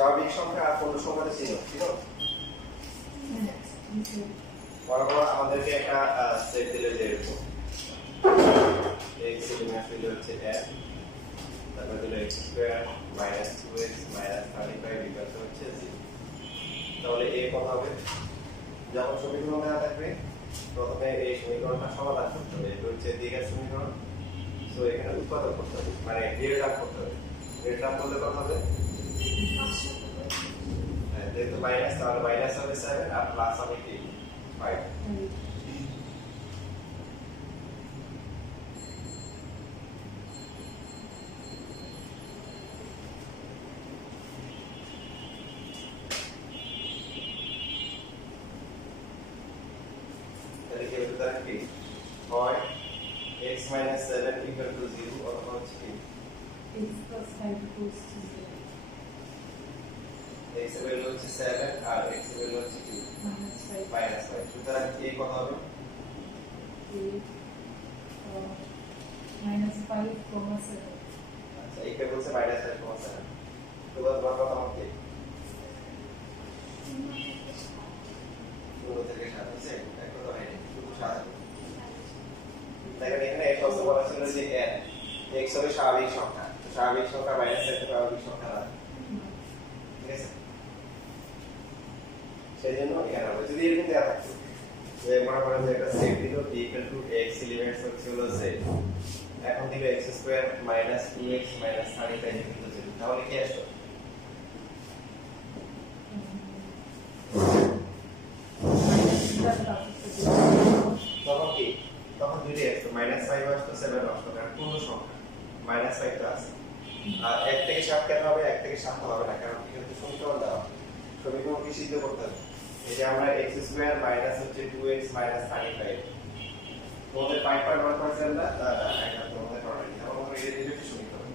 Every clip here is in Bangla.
স্বাভাবিক সংখ্যা আর পূর্ণ সংখ্যাতে ছিল ছিল বরাবর আমাদেরকে একটা সেট দিলে যে এরকম x এলিমেন্ট দিলে হচ্ছে f তারপর দিলে x square minus 2x minus 35 equal to হচ্ছে 0 তাহলে a কত হবে যখন সমীকরণ দেওয়া থাকবে প্রথমে এই সমীকরণটা সমাধান করতে হবে এটা হচ্ছে দ্বিঘাত সমীকরণ সো এখানে উৎপাদক করতে হবে মানে ডেরিভেটিভ করতে হবে ডেরিভেটিভ করলে কত হবে যেহেতু মাইনাস তাহলে মাইনাস হবে 7 আর প্লাস হবে কি 5 তাহলে কি হবে তাহলে কি হয় x 7 equal to 0 অথবা হচ্ছে কি x plus 5 equals to 0 x এর ভ্যালু হচ্ছে 7 আর x এর ভ্যালু হচ্ছে কি minus 5 5 সুতরাং a কত হবে minus 5, 7 আচ্ছা একে বলছে -5.7 তো তোমার কথা হবে পুরো থেকে 7 আছে এক কথা হয়নি শুধু 7 দেখেন এখানে এক অংশ বলা ছিল যে n x হবে স্বাভাবিক সংখ্যা স্বাভাবিক সংখ্যা মাইনাস একটা স্বাভাবিক সংখ্যা না ঠিক আছে সেজন্য এখানে হবে যদি এরকম দেয়া থাকতো যে মনে করেন যে একটা সেট দিল b = x এলিমেন্টস হচ্ছিল z এখন দিবে x square minus 2x minus 35 কিন্তু 0 তাহলে কি আসবে তখন কি তখন দুইটাই আসতো -5 আসতো 7 আসতো কারণ পূর্ণ সংখ্যা -5 তো আছে আর 1 থেকে 7 কেন হবে 1 থেকে 7 হবে না কারণ এখানে তো সমীকরণ দেওয়া সমীকরণ কি সিদ্ধ করতে হবে এই যে আমরা x স্কয়ার মাইনাস হচ্ছে 2x মাইনাস 35 তোমাদের 5.1% না এটা তোমাদের করা নেই তাহলে আমরা এটা দিলে সমীকরণ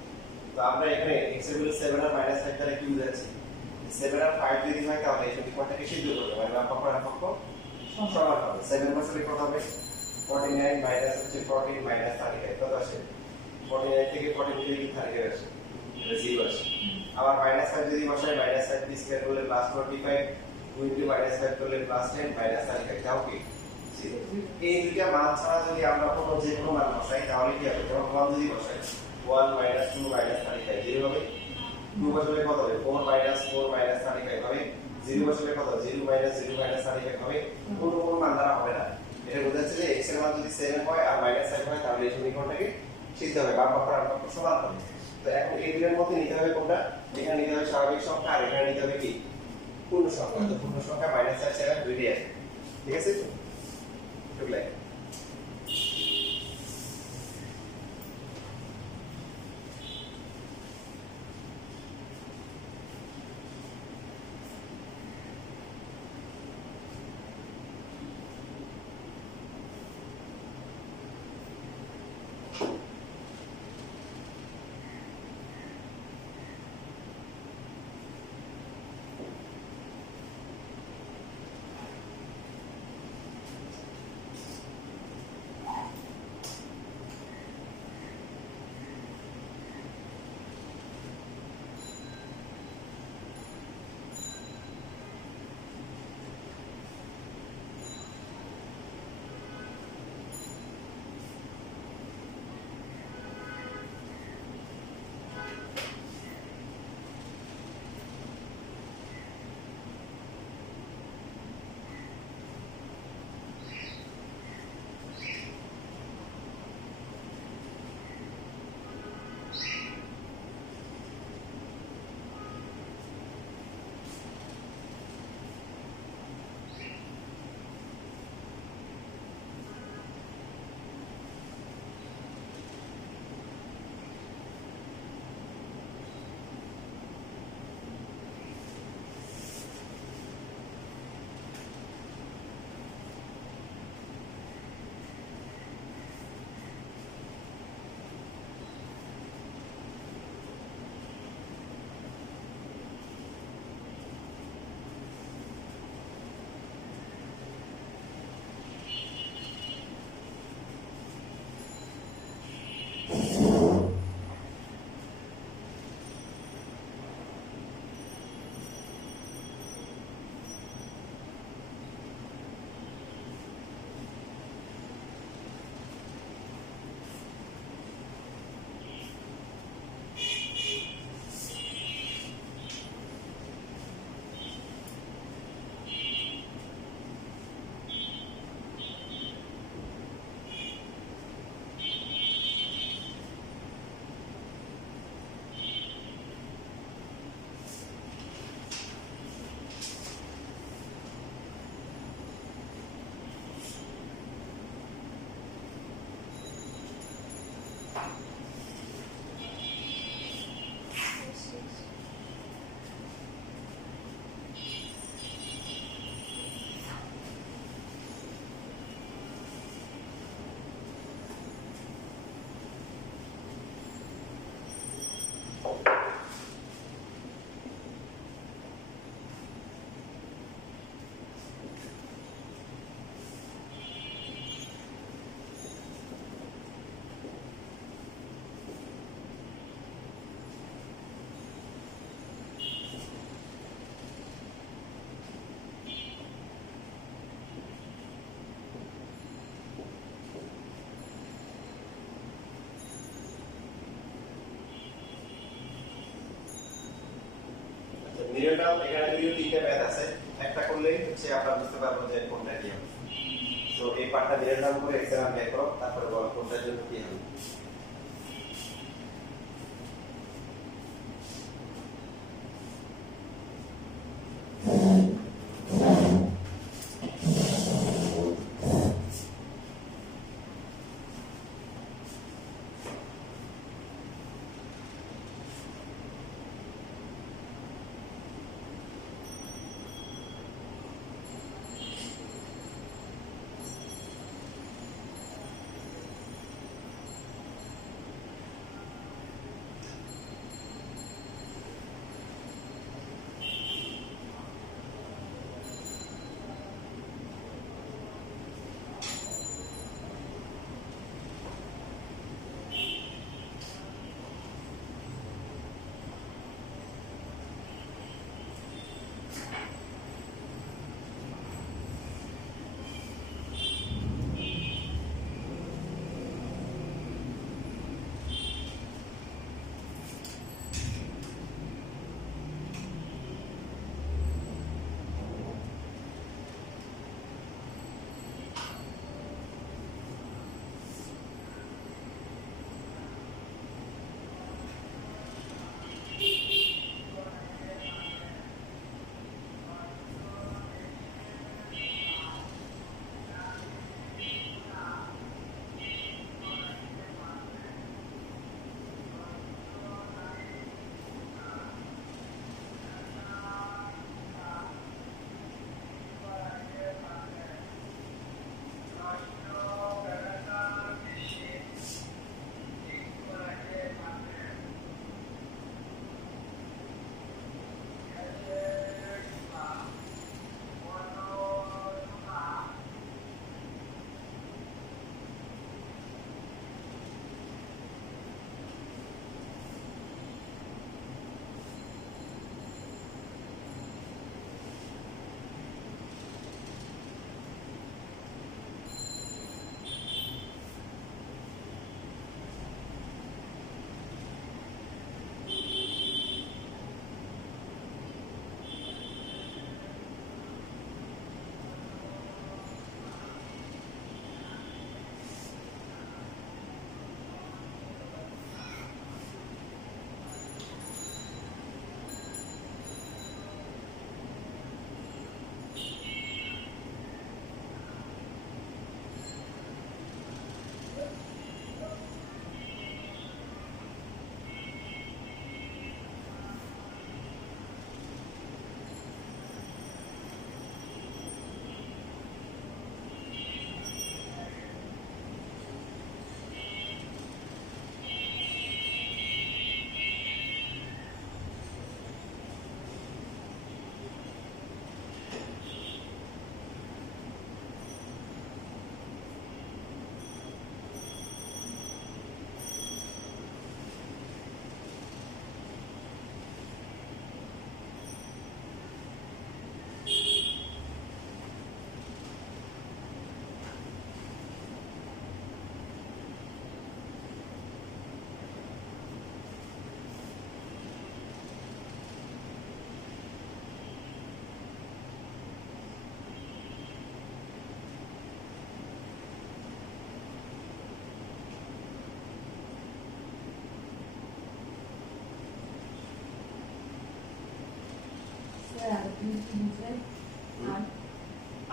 তো আমরা এখানে x এর ভ্যালু 7 আর -5 দ্বারা কি বুঝাচ্ছি 7 আর 5 যদি হয় তাহলে এই সমীকরণটাকে সিদ্ধ করতে মানে বাম পক্ষ আর পক্ষ সমান হবে 7 বছরে কত হবে 49 মাইনাস হচ্ছে 14 মাইনাস 35 কত আসে 49 থেকে 14 থেকে 35 আসে এটা 0 আসে আবার -5 যদি বসাই -5 স্কয়ার করলে +45 2 -5 করলে +10 -35 তাও কি 0 এই দুইটা মান ছাড়া যদি আমরা কোনো যে কোনো মান বসাই তাহলে কি হবে যেমন 1 যদি বসাই 1 2 -35 0 হবে 2 বসালে কত হবে 4 4 35 হবে 0 বসালে কত 0 0 35 হবে কোনো মান দ্বারা হবে না এটা বোঝাচ্ছে যে x এর মান যদি 7 হয় আর -5 হয় তাহলে এই সমীকরণটাকে সিদ্ধ হবে বাম পক্ষ আর ডান পক্ষ সমান হবে তো এখন এই দুইটার মধ্যে নিতে হবে কোনটা এখানে নিতে হবে স্বাভাবিক সংখ্যা আর এখানে নিতে হবে কি পূর্ণ সংখ্যা তো পূর্ণ সংখ্যা -5 7 দুইটাই আছে ঠিক আছে ঠিক লাগে নাও এখানে যদিও তিনটে ম্যাথ আছে একটা করলেই হচ্ছে আমরা বুঝতে পারবো যে কোনটা কি হবে সো এই পার্টটা ধীরে নাম করে এক্সেল আর বের করো তারপরে বলো কোনটার জন্য কি হবে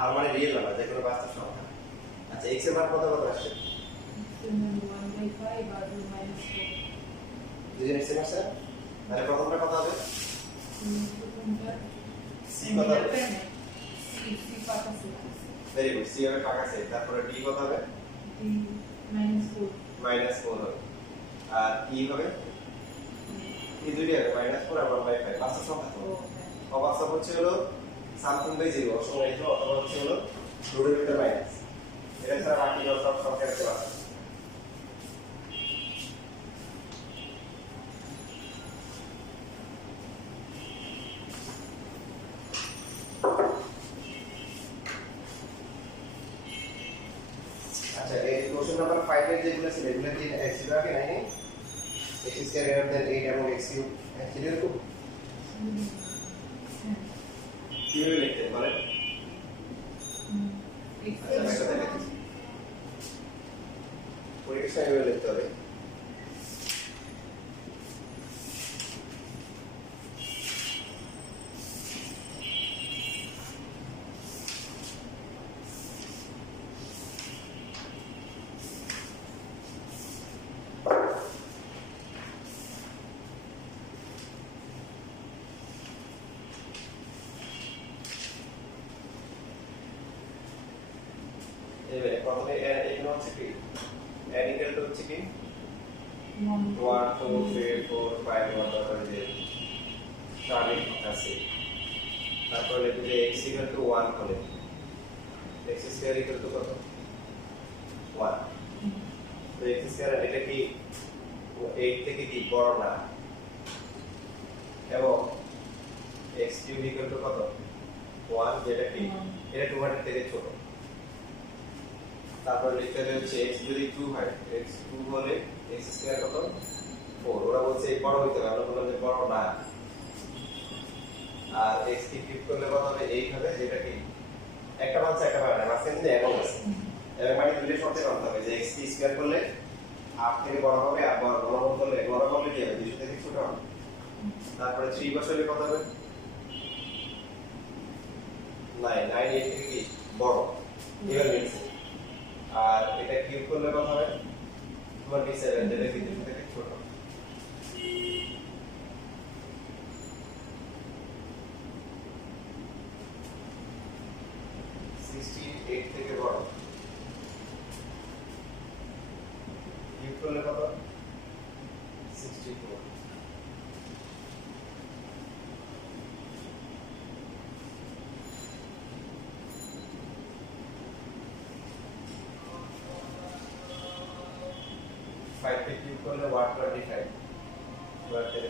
আর মানে রিয়েল নাম্বার যে কোনো বাস্তব সংখ্যা আচ্ছা x এর মান কত কত আসছে দুজন x এর আসছে তাহলে প্রথমটা কত হবে c কত হবে ভেরি গুড c হবে ফাঁকা সেট তারপরে d কত হবে -4 হবে আর e হবে এই দুইটা হবে -4 আর 1/5 বাস্তব সংখ্যা তো অবাস্তব হচ্ছে হলো সামথিং বাই 0 অসংজ্ঞায়িত অথবা হচ্ছে হলো রুটের ভিতরে মাইনাস এটা ছাড়া বাকি সব সংখ্যা হচ্ছে বাস্তব আচ্ছা এই কোশ্চেন নাম্বার 5 এর যেগুলো ছিল এগুলো কি x ছিল আগে নাকি x স্কয়ার গ্রেটার দ্যান 8 এবং x কিউব ছিল এরকম কিভাবে লিখতে বলেন? আচ্ছা আমি একটা লিখছি। পরিবেশটা এভাবে লিখতে হবে। এবারে প্রথমে এখানে হচ্ছে কি n equal to হচ্ছে কি 1 2 3 4 5 1 তারপরে যে স্বাভাবিক আছে তারপরে লিখব যে x equal to 1 হলে x square equal to কত 1 তো x square এটা কি 8 থেকে কি বড় না এবং x cube equal to কত 1 যেটা কি এটা 200 থেকে ছোট তারপর লিখতে হবে হচ্ছে x যদি 2 হয় x 2 হলে x স্কয়ার কত 4 ওরা বলছে এই বড় হইতে হবে আমরা বললাম যে বড় না আর x কি কিউব করলে কত হবে 8 হবে যেটা কি একটা মান একটা মান না মাঝখানে কিন্তু এবং আছে এর মানে দুটো শর্তে করতে হবে যে x কি স্কয়ার করলে 8 থেকে বড় হবে আর বড় করলে কি হবে 200 থেকে ছোট হবে তারপরে 3 বছরে কত হবে 9 8 থেকে কি বড় এবার নিচে আর এটা কিউব করলে কত হবে 27 যেটা কি 200 থেকে ছোট 68 থেকে বড় কিউব করলে কত 64 5 কে কিউব করলে 125 স্কয়ার থেকে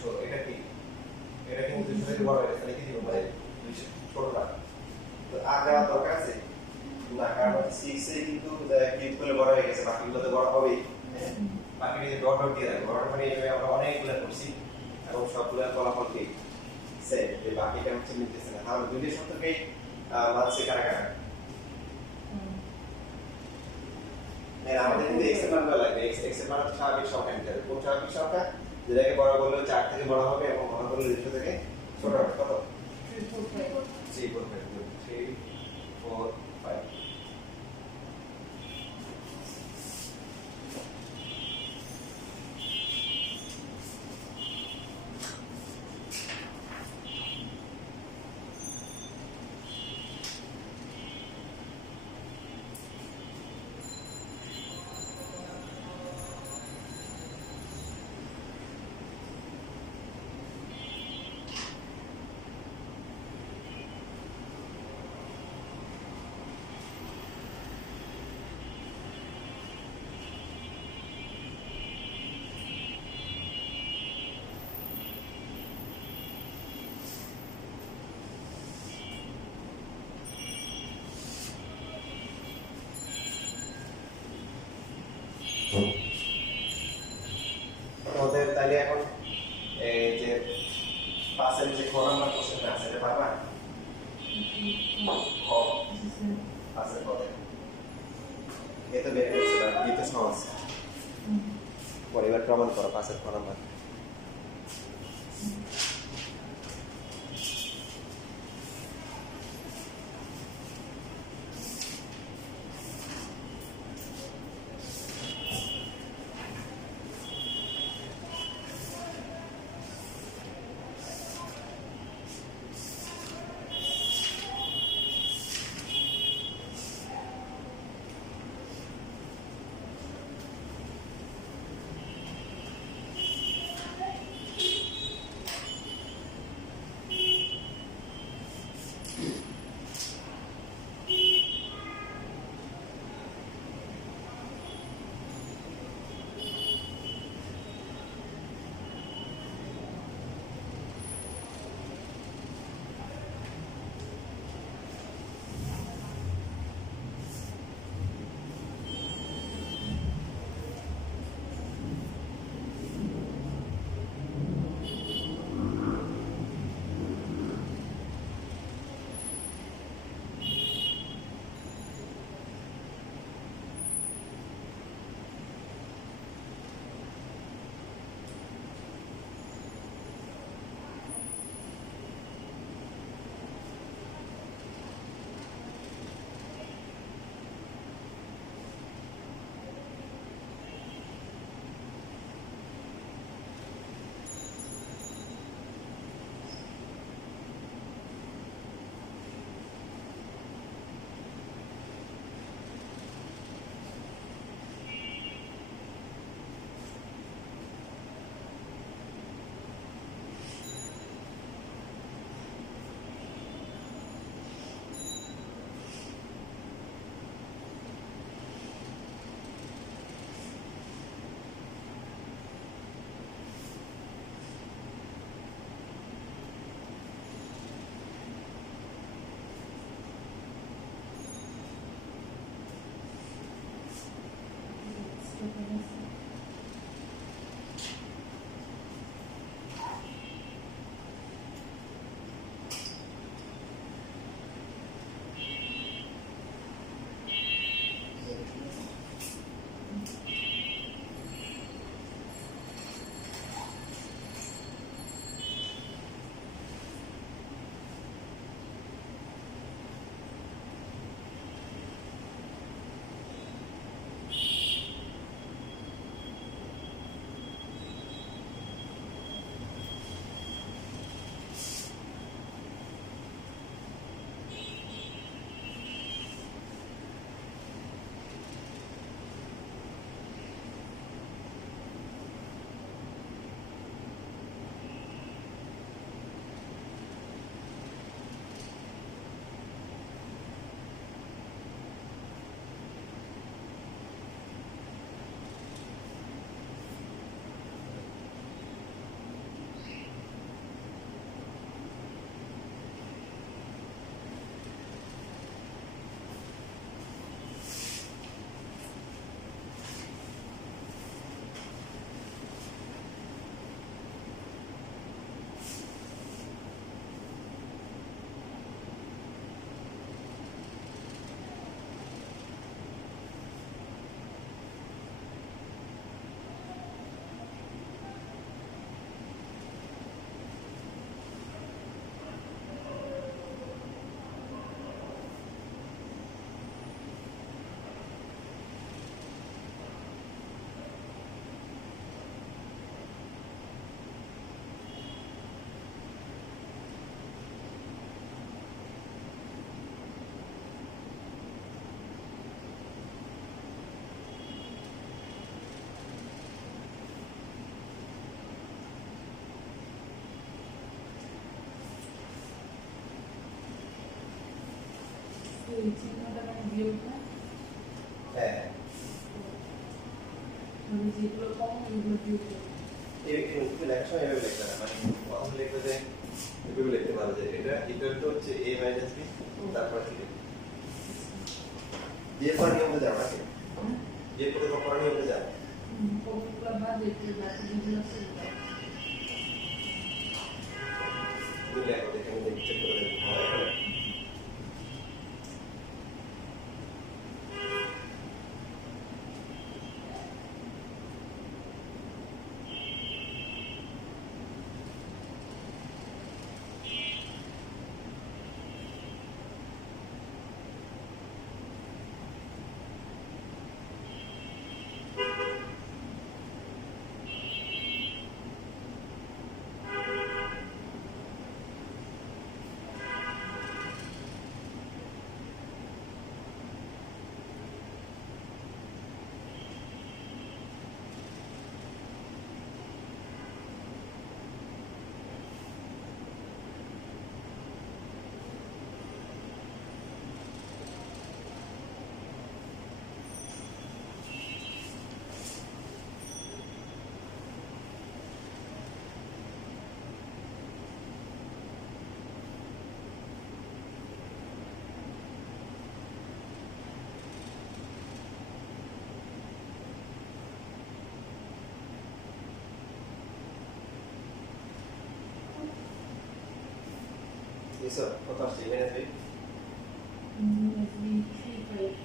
ছোট এটা কি এটা কিন্তু 200 থেকে বড় হয়ে গেছে কি দিব মানে 200 ছোট না তো আর দেওয়ার দরকার আছে না কারণ 6 এ কিন্তু কিউব করলে বড় হয়ে গেছে বাকিগুলো তো বড় হবেই বাকি যে ডট ডট দিয়ে রাখবো ডট মানে এইভাবে আমরা অনেকগুলো করছি এবং সবগুলোর ফলাফল কি সেম যে বাকিটা হচ্ছে মিলতেছে না তাহলে দুইটা শর্তকেই মানছে কারা কারা আমাদের কিন্তু x এর মান লাগবে x এর মান স্বাভাবিক সংখ্যা নিতে হবে কোন স্বাভাবিক সংখ্যা যেটাকে বড় করলে 4 থেকে বড় হবে এবং বড় করলে 200 থেকে ছোট হবে কত 3 4 5 আমাদের তাহলে এখন এই যে পাশের যে খ নাম্বার কোশ্চেন আছে এটা পারবা খ পাশের পদে এটা বের করছে না দ্বিতীয় সহজ পরিবার প্রমাণ করো পাশের খ নাম্বার ভিউটা হ্যাঁ হ্যাঁ মানে যেগুলো কম ওইগুলো ভিউ করবে। তুমি লেখার সময় এভাবে লিখতে না মানে প্রথম লিখবে যে এভাবে লিখতে পারো যে এটা ইকুয়াল টু হচ্ছে a মাইনাস b তারপর কি যে পর নিয়মে যাও নাকি যে পর নিয়মে যাও ওগুলো বাদ দিতে বাকি যেগুলো আছে ওগুলো। তুমি লেখো দেখে আমি চেক করে দেখবো হয় Isso, quanto acho que menos bem? Minus V3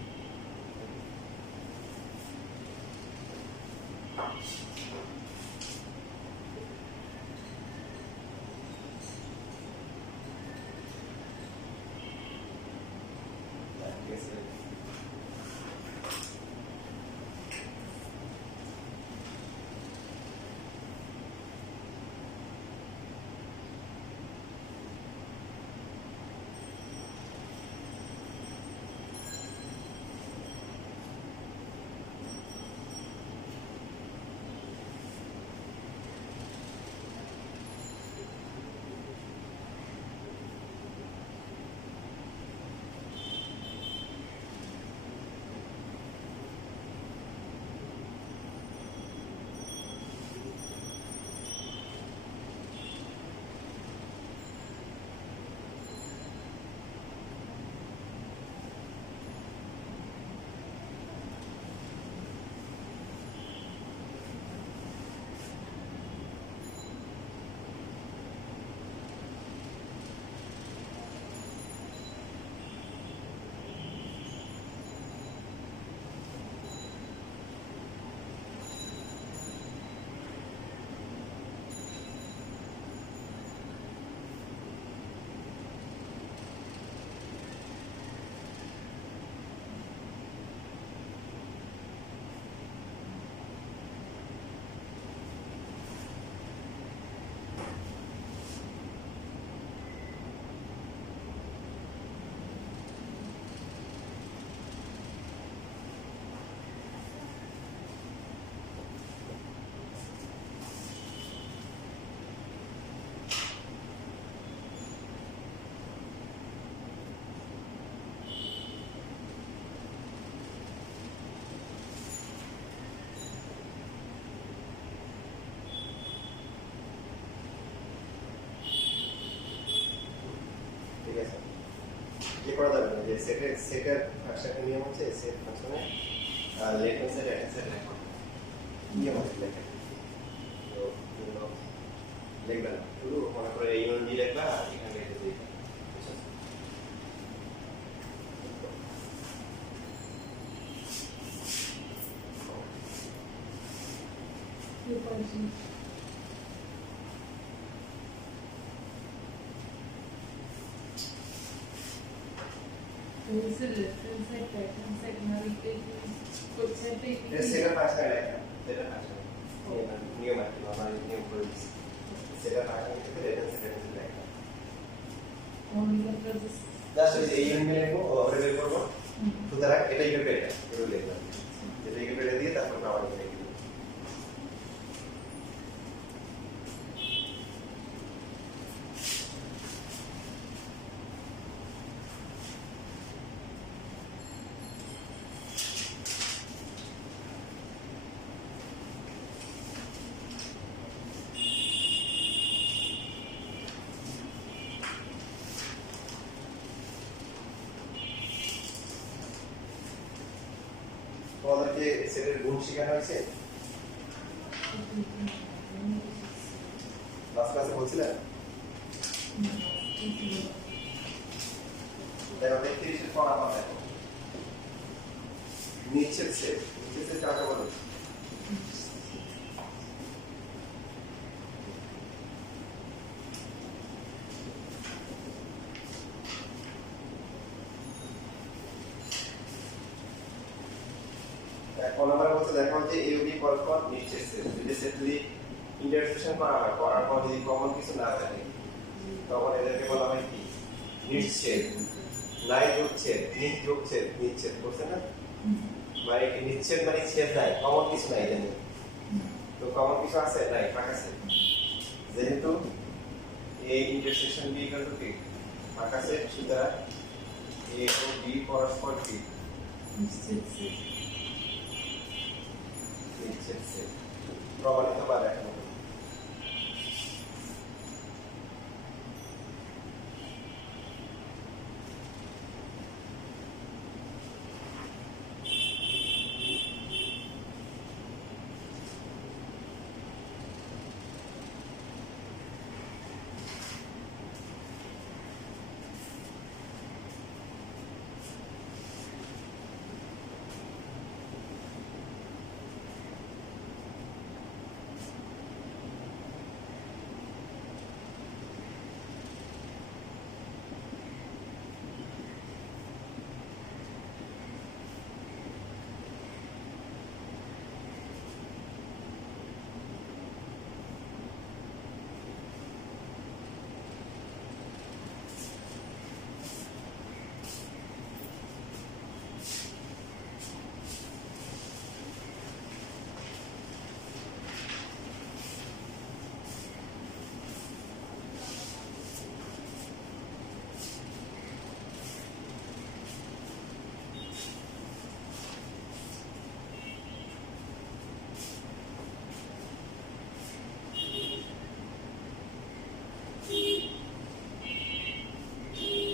ঠিক আছে কি করা যাবে না যে সেটের একটা নিয়ম হচ্ছে সেট ফাংশনে left hand side right hand side লেখা নিয়ম আছে লেখা তো এগুলো লিখবে না শুধু মনে করে এই ইউনিট দিয়ে লিখবা এখানে লিখে দিই equation Is it left hand side, right hand side, now equation, good side to এটা equation. সেটের ফাংশনে লেখা সেটের ফাংশনে নিয়ম আছে নরমাল নিয়ম করে দিচ্ছি সেটের ফাংশনে থেকে লেফট হ্যান্ড সাইড লেখা Only the process. জাস্ট এই ইউনিট লিখবো ওভারে বের করবো সুতরাং এটাই করবে এটা এগুলো লিখলাম এটা এগুলো দিয়ে তারপর আবার লিখে দিব সেটের গুণ শেখানো হয়েছে লাস্ট ক্লাসে বলছিলেন দেখো 33 এর ফলাফল দেখো নিচের সেট কাকে বলে এখন আমরা বলতে দেখো যে এ বি পরস্পর নিচের সেট যদি সেট যদি ইন্টারসেকশন করা হয় করার পর যদি কমন কিছু না থাকে তখন এদেরকে বলা হয় কি নিচ্ছেদ নাই যোগছেদ নিচ যোগছেদ নিচ্ছেদ বলছে না মানে কি নিচ্ছেদ মানে ছেদ নাই কমন কিছু নাই জানি তো কমন কিছু আছে নাই ফাঁকা আছে যেহেতু A intersection B equal to কি ফাঁকা আছে সুতরাং এ ও বি পরস্পর কি নিচ্ছেদ সেট প্রমাণিত বা দেখানো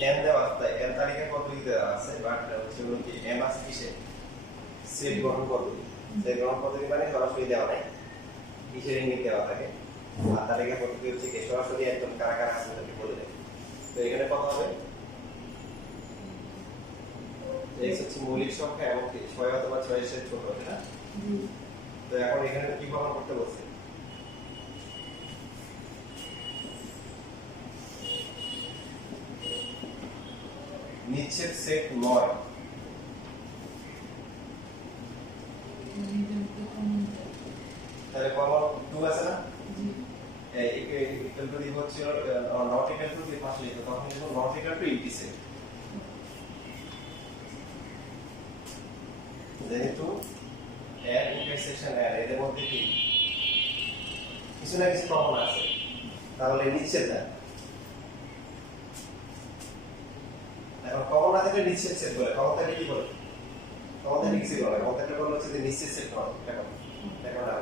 n দেওয়া আছে n তালিকা পদ্ধতি দেওয়া আছে বাট হচ্ছে কি m আছে কিসে সেট গ্রহণ পদ্ধতি সেট গ্রহণ পদ্ধতি মানে সরাসরি দেওয়া নাই কিসের ইঙ্গিত দেওয়া থাকে আর তালিকা পদ্ধতি হচ্ছে কি সরাসরি একদম কারা কারা আছে তাকে বলে দেয় তো এখানে কত হবে x হচ্ছে মৌলিক সংখ্যা এবং 6 অথবা 6 এর চেয়ে ছোট হবে না তো এখন এখানে কি প্রমাণ করতে বলছে নিচের সেট নয় তাহলে কমন 2 আছে না ইকুয়াল টু দিব হচ্ছে নট ইকুয়াল টু দিয়ে পাশে লিখো তখন লিখো not equal to MT set যেহেতু এর ইন্টারসেকশন এর এদের মধ্যে কি কিছু না কিছু কমন আছে তাহলে নিচে দেন এখন কমন আছে যে নিচের সেট বলে কমন থাকে কি বলে কমন থাকে কিছু বলে কমন থাকে বলে হচ্ছে যে নিচের সেট হয় দেখো দেখো না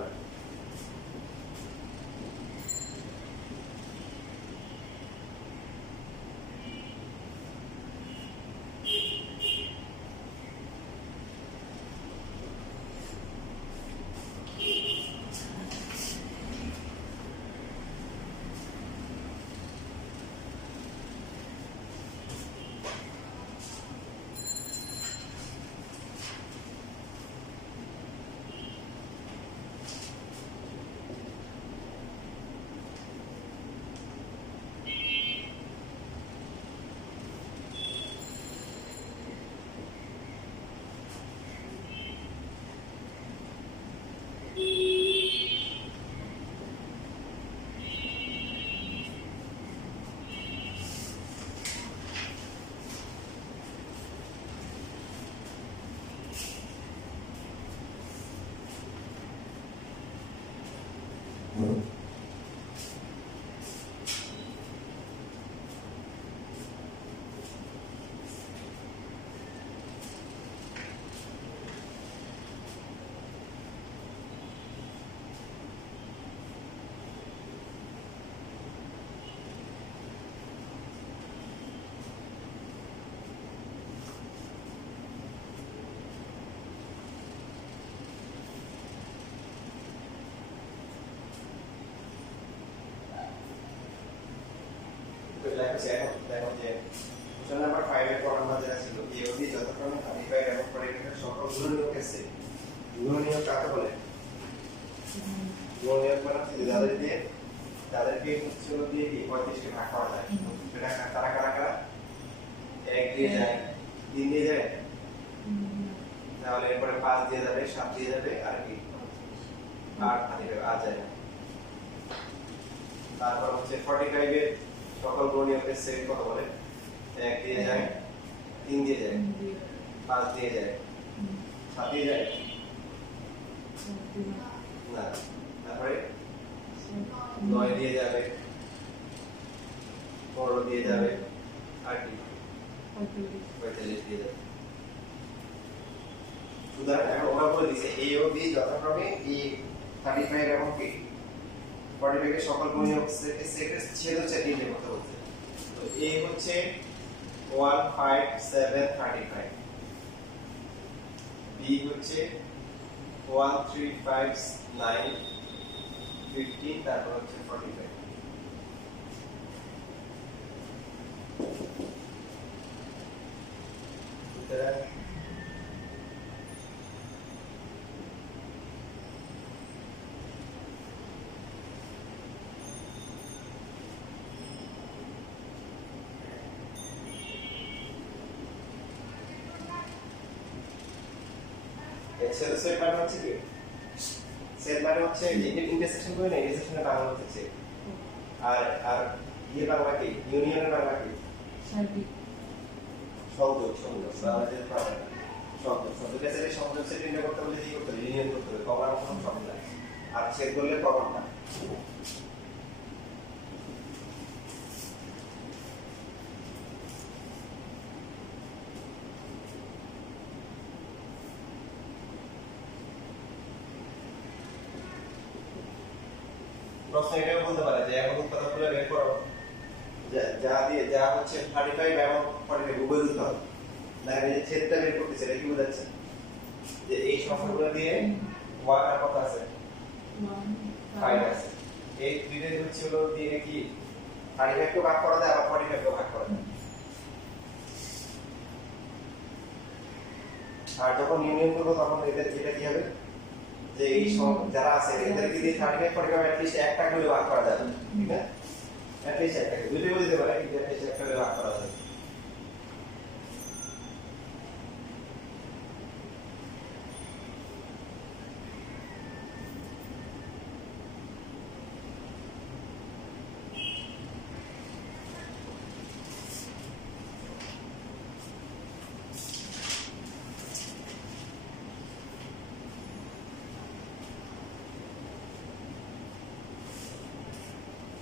লেখা আছে এখন দেখো যে কোশ্চেন নাম্বার 5 এর পর আমরা যেটা ছিল এওবি যথাক্রমে 35 এবং 45 সকল গুণনীয়ক আছে গুণনীয়ক কাকে বলে গুণনীয়ক মানে হচ্ছে যাদেরকে হচ্ছে দিয়ে 35 কে ভাগ করা যায় সেটা কারা কারা কারা 1 দিয়ে যায় 3 দিয়ে যায় তাহলে এরপরে 5 দিয়ে যাবে 7 দিয়ে যাবে আর কি 8 দিয়ে আর যায় না তারপর হচ্ছে 45 এর সকল গুণনীয়কের সেট কত বলে 1 দিয়ে যায় 3 দিয়ে যায় 5 দিয়ে যায় 7 দিয়ে যায় না তারপরে 9 দিয়ে যাবে 15 দিয়ে যাবে আর কি 45 দিয়ে যাবে সুতরাং এখন ওরা বলে দিছে A ও B যথাক্রমে E 35 এবং P 45 এর সকল গুণনীয়ক সেটের ছেদ হচ্ছে তিনটে কথা বলছে তো A হচ্ছে 1 5 7 35 B হচ্ছে 1 3 5 9 15 তারপর হচ্ছে 45 সুতরাং সেট মানে হচ্ছে কি সেট মানে হচ্ছে ইন্টারসেকশন করে না ইন্টারসেকশনের বাংলা হচ্ছে সেট আর ইয়ে বাংলা কি ইউনিয়নের বাংলা কি সংযোগ বাংলাদেশের বাংলা সংযোগের সাথে সংযোগ সেট নির্ণয় করতে হলে কি করতে হবে ইউনিয়ন করতে হবে কমন কোনো শব্দ নাই আর সেট বললে কমনটা প্রশ্ন এটাও বলতে পারে যে এখন উৎপাদকগুলো বের করো যা হচ্ছে 35 এবং 45 উভয় দিতে হবে দেখা যায় যে ছেদটা বের করতেছে এটা কি বোঝাচ্ছে যে এই সংখ্যাগুলো দিয়ে 1 আর কত আছে 5 আছে এই দুইটা হচ্ছে হলো দিয়ে কি 35 কে ভাগ করা যায় আবার 45 কে ভাগ করা যায় আর যখন ইউনিয়ন করব তখন এটা কি হবে যে এই যারা আছে এদেরকে দিয়ে 35 45 at least একটা করে ভাগ করা যাবে ঠিক আছে at least একটা দুইটা করে দিতে পারে কিন্তু at least একটা করে ভাগ করা যাবে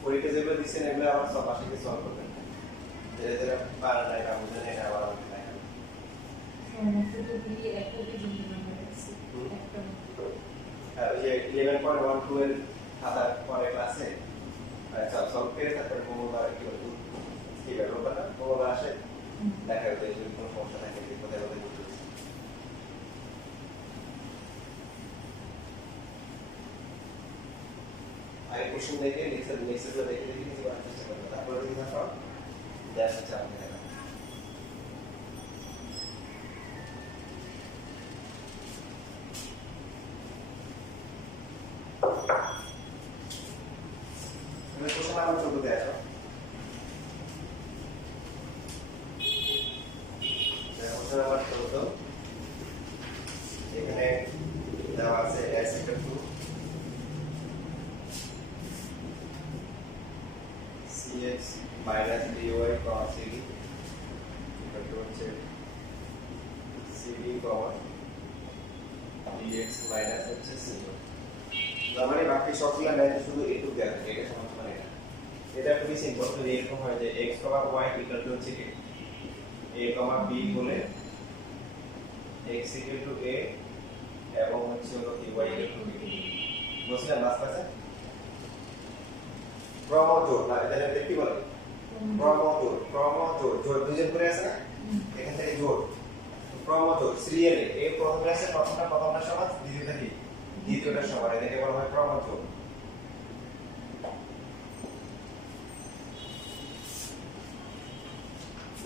পরীক্ষা যেগুলো দিচ্ছেন এগুলো আমার সব বাসায় গিয়ে সলভ করবেন যারা পারে না এটা বুঝে নেই আবার আমাকে দেখাবেন আর ওই যে 11.12 এর খাতার পরে ক্লাসে সব সলভ করে তারপরে মঙ্গলবার কি বলবো কি ব্যাপার না মঙ্গলবার আসে দেখা যাবে যদি কোনো সমস্যা থাকে যে কোথায় কোথায় বুঝতে আগে কোশ্চেন দেখে নেক্সট দেখে দেখে কিছু করার চেষ্টা করবো তারপরে যদি না পাও দেখ হচ্ছে আমাকে দেখা তুমি কোশ্চেন আমার চোখ দিয়ে আসো কোশ্চেন আমার চোখ এখানে দেওয়া আছে s equal to cx minus dy cos cd equal to হচ্ছে cd dx minus হচ্ছে cd মানে বাকি সবগুলো ম্যাথ শুধু এটুকু দেয়া থাকে এটা সমান সমান এটা খুবই সিম্পল যদি এরকম হয় যে x, y equal to হচ্ছে a, b বলে x equal to a এবং হচ্ছে হলো কি y equal to b বুঝলেন বাস আছে ক্রমজোড় না এটা কি বলে ক্রমজোড় জোড় দুইজন করে আছে না এখান থেকে জোড় ক্রমজোড় সিরিয়ালে এই প্রথমটা আছে প্রথমটা সমান দ্বিতীয়টা কি দ্বিতীয়টা সমান এটাকে বলা হয় ক্রমজোড়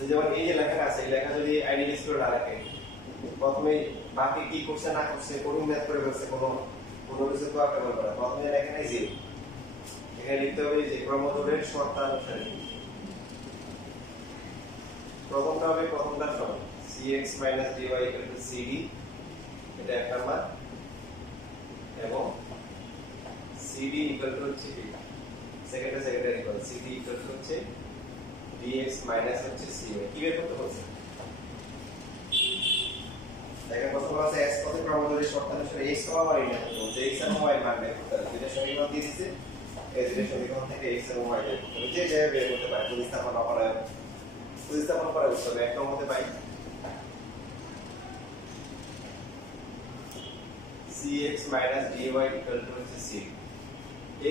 যেমন এই যে লেখা আছে, এই লেখা যদি আইডেন্টিটি স্টোর না রাখে, প্রথমে বাকি কি করছে না করছে, কোন ম্যাথ করে ফেলছে, কোনো কিছু তো আপনি বলবেন না। প্রথমে এখানে জিরো, এখানে লিখতে হবে যে ক্রমজোড়ের শর্তানুসারে প্রথমটা হবে প্রথমটার সমান cx dy cd, এটা এক নাম্বার, এবং cd হচ্ছে কি সেকেন্ডারি ইকুয়াল cd হচ্ছে dx মাইনাস হচ্ছে cy। কি বের করতে বলছে? দেখেন প্রথম আছে x পদে ক্রমজোড়ের শর্তানুসারে x y না বলতে x এবং y মান বের করতে হবে। যেটা সমীকরণ দিয়ে দিয়েছে, এই দুটো সমীকরণ থেকে x এবং y বের করতে হবে। যে যে বের করতে পারে, প্রতিস্থাপন করা উত্তর হবে। এক নম্বরে পাই cx dy হচ্ছে c,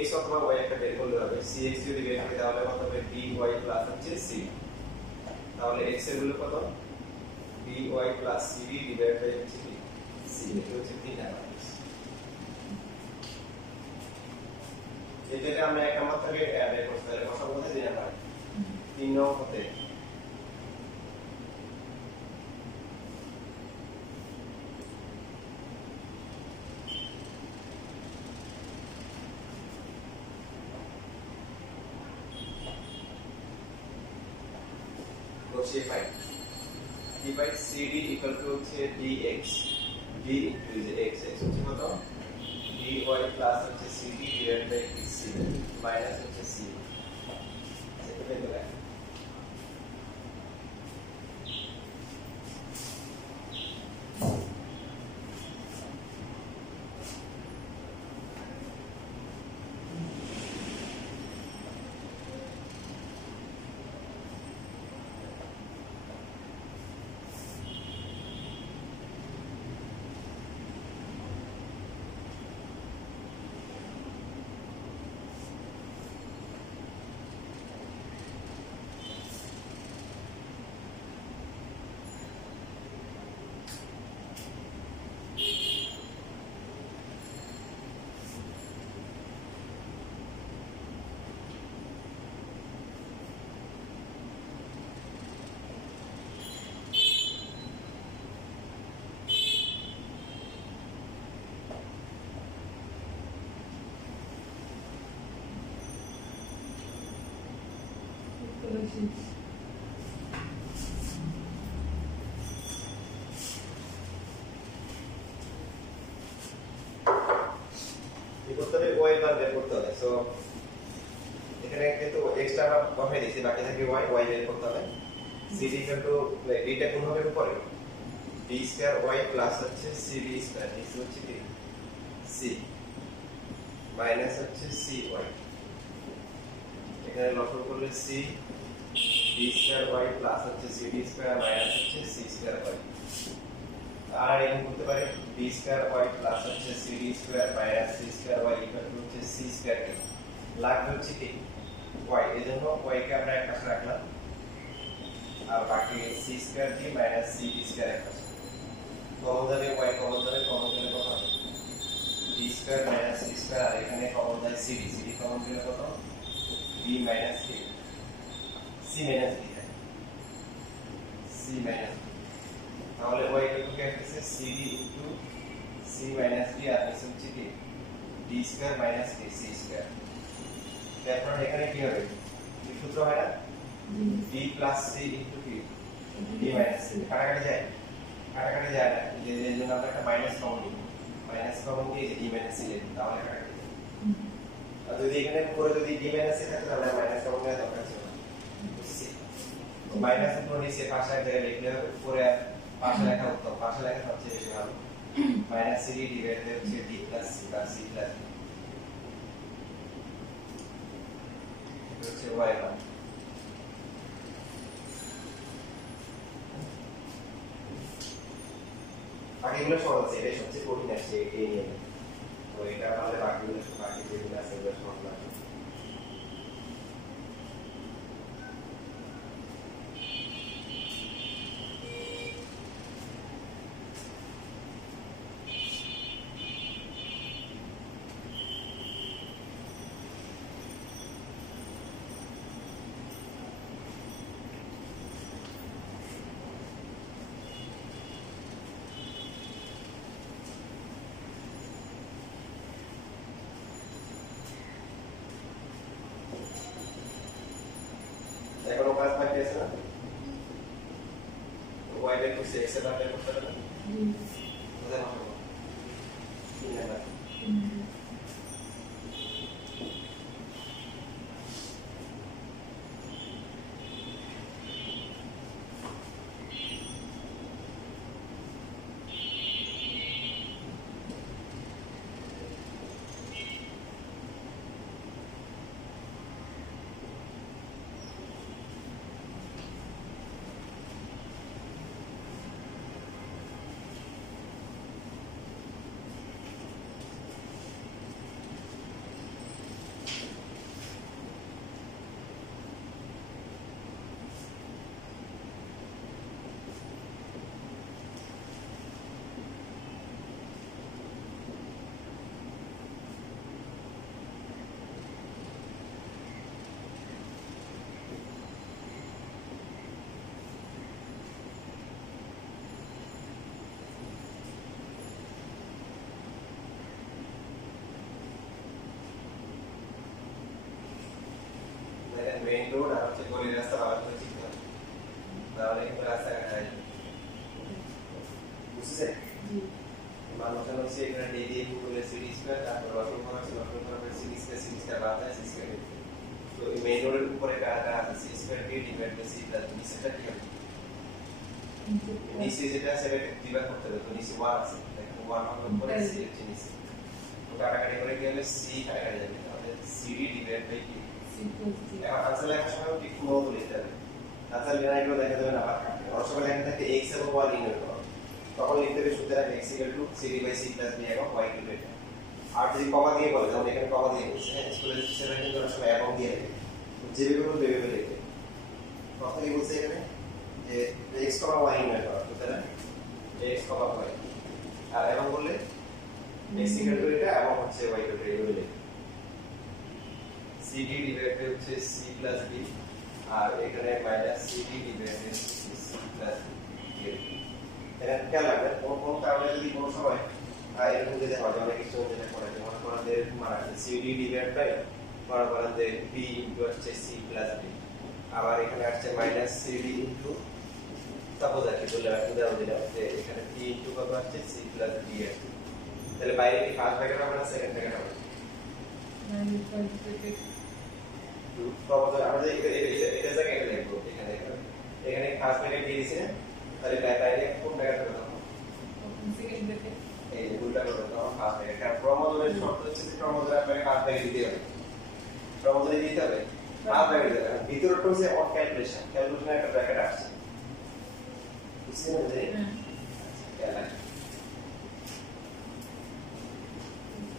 x অথবা y একটা বের করলে হবে। cx যদি বের করি তাহলে কত হবে? dy প্লাস হচ্ছে c। তাহলে x এর মূল্য কত? dy plus cd divide by হচ্ছে কি c। এটা হচ্ছে 3 নাম্বার। এটাকে আমরা এক নম্বর থেকে বের করতে পারি। কত বলতে 2 নাম্বার, 3 নম্বর হতে বসিয়ে পাই কি পাই? cd ইকুয়াল টু হচ্ছে dx, d is x, x হচ্ছে কত? dy প্লাস হচ্ছে cd divide by c minus হচ্ছে c। সেটা পেতে লাগে কি করতে হবে? y বার বের করতে হবে। সো এখানে কিন্তু এক্সট্রা আমরা বসাই দিয়েছি, বাকি থাকে y বের করতে হবে। cd এটা গুণ হবে উপরে d স্কয়ার y প্লাস হচ্ছে cd স্কয়ার, d হচ্ছে কি c মাইনাস হচ্ছে cy। এখানে লসাগু করলে c d square y plus হচ্ছে cd স্কয়ার মাইনাস হচ্ছে c স্কয়ার y। আর এরকম করতে পারি d স্কয়ার y প্লাস হচ্ছে cd square minus c square y equal to হচ্ছে c স্কয়ার কে লাগবে হচ্ছে কি y। এজন্য y কে আমরা এক পাশে রাখলাম, আর বাকি c স্কয়ার কি মাইনাস c d স্কয়ার এক পাশে। কমন যাবে y, কমন যাবে কত হবে? d square minus c square, আর এখানে কমন যায় cd কমন দিলে কত? b minus c, c minus d, c minus. তাহলে y ইকুয়াল টু আসছে cd into c minus d, আর নিচে হচ্ছে কি d square minus c square. তারপর এখানে কি হবে? কি সূত্র হয় না? d প্লাস c ইনটু কি d মাইনাস c। কাটাকাটি যায় না, এই জন্য আমরা একটা মাইনাস কমন নিব। মাইনাস কমন দিয়ে d মাইনাস c দিই, তাহলে কাটাকাটি যায়। আর যদি এখানে পুরো যদি d মাইনাস c থাকে তাহলে মাইনাস কমন নেওয়ার দরকার ছিল না। বুঝছি? তো মাইনাস পুরো নিচে পাশে এক জায়গায় লিখলে উপরে পাশে লেখা উত্তম, পাশে লেখা সবচেয়ে বেশি ভালো। মাইনাস cd ডিভাইড হচ্ছে d plus c plus c plus d হচ্ছে y মান। বাকিগুলো সহজ আছে, এটাই সবচেয়ে কঠিন আছে এই নিয়ে। তো এটা পারলে বাকিগুলো বাকি যেগুলো আছে এগুলো সহজ লাগবে। গেছে না y বের করছে x এর মান বের করতে হবে না কোথায় বসাবো 3 নাম্বার মেইন রোড আর হচ্ছে গলির রাস্তা ভালো করে চিনতে হবে তাহলে কিন্তু রাস্তাঘাট হয় বুঝছেন মানুষের হচ্ছে এখানে ডি দিয়ে গুগলে সিডি স্কয়ার তারপর লসন করা সিডি স্কয়ার বাদ দেয় সি স্কয়ার তো এই মেইন রোডের উপরে কাটা আছে C square D divide by C plus B সেটা কি হবে নিচে যেটা সেটা ডিভাইড করতে হবে তো নিচে 1 আছে দেখো 1 হবে উপরে সি এর নিচে তো কাটাকাটি করে কি হবে সি কাটাকাটি যাবে তাহলে সিডি ডিভাইড বাই কি আসলে এক সময় একটু মত লিখতে হবে আসলে লিনাইগুলো দেখা যাবে না অনেক সময় লেখা থাকে x এবং y লিনিয়ার তখন লিখতে হবে সুতরাং x cd by c plus b এবং y equal to আর যদি কমা দিয়ে বলে যেমন এখানে কমা দিয়ে বলছে হ্যাঁ স্কুলের টিচাররা কিন্তু অনেক সময় এবং দিয়ে দেবে যেভাবে বলবে ভেবে লিখবে কথা কি বলছে এখানে যে x y লিনিয়ার করা সুতরাং x y আর এবং বললে x equal to এটা এবং হচ্ছে y equal to এগুলো লিখবে CD divided by হচ্ছে C plus B আর এখানে minus CD divided by C plus B এটা খেয়াল রাখবেন কোন কারণে যদি কোনো সময় এরকম যদি হয় অনেক কিছু যেটা করে যেমন আমাদের মারা CD divided by মনে করেন যে B into হচ্ছে C plus B আবার এখানে আসছে minus CD into সাপোজ আর কি বলে উদাহরণ দিলাম যে এখানে B into কত আসছে C plus B আসছে তাহলে বাইরে কি ফার্স্ট ব্র্যাকেট হবে না সেকেন্ড ব্র্যাকেট হবে আমরা এটা জায়গায় এটা লিখবো এখানে এখানে ফার্স্ট ব্র্যাকেট দিয়ে দিয়েছে তাহলে বাইরে কোন ব্র্যাকেট হবে তখন সেকেন্ড ব্র্যাকেট এই উল্টা করবে তখন ফার্স্ট ব্র্যাকেট কারণ প্রমোদনের শর্ত হচ্ছে যে প্রমোদনে আপনাকে ফার্স্ট ব্র্যাকেট দিতে হবে প্রমোদনে দিতে হবে ফার্স্ট ব্র্যাকেট দিতে হবে ভিতরটা হচ্ছে অন ক্যালকুলেশনের একটা ব্র্যাকেট আসছে বুঝছেন যে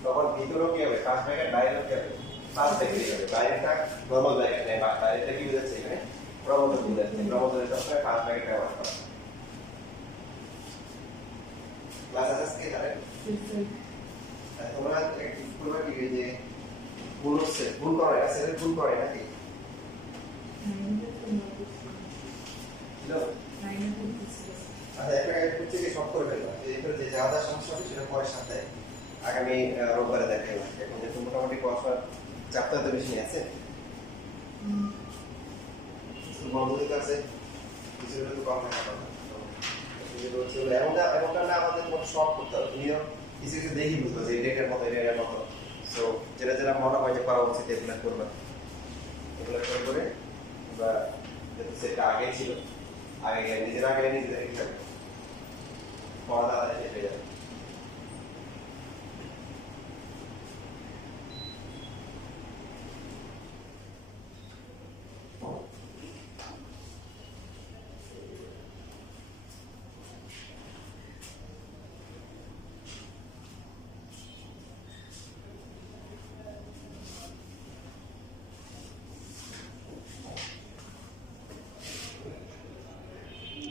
তখন ভিতরও কি হবে ফার্স্ট ব্র্যাকেট বাইরেও কি হবে ফার্স্ট ব্র্যাকেট হবে বাইরেটা নরমাল ব্র্যাকেট নেই বাইরেটা কি বোঝাচ্ছে এখানে প্রমোদন বোঝাচ্ছে প্রমোদনের সবসময় ফার্স্ট ব্র্যাকেট ব্যবহার করা ক্লাস আজকে জানেন তোমরা একটু করবে কি যে ভুল করে আছে ভুল করে নাকি আচ্ছা একটা কাজ করছি কি সব করে ফেলবা এরপরে যে যা যা সমস্যা হবে সেটা পরের সপ্তাহে আগামী রোববারে দেখাবো এখন যেহেতু মোটামুটি পড়াশোনার চাপটা তো বেশি আছে বন্ধুদের কাছে কিছু একটু কম দেখা পাবে এমনটা না আমাদের কোনো শখ করতে হবে তুমিও কিছু কিছু দেখি বুঝবো যে এটার মতো এটার মতো সো যেটা যেটা মনে হয় যে করা উচিত এগুলো করবা এগুলো করে বা যেহেতু সেটা আগে ছিল আগে নিজের আগে নিজে দেখে পড়া দাঁড়ায় শেষ হয়ে যাবে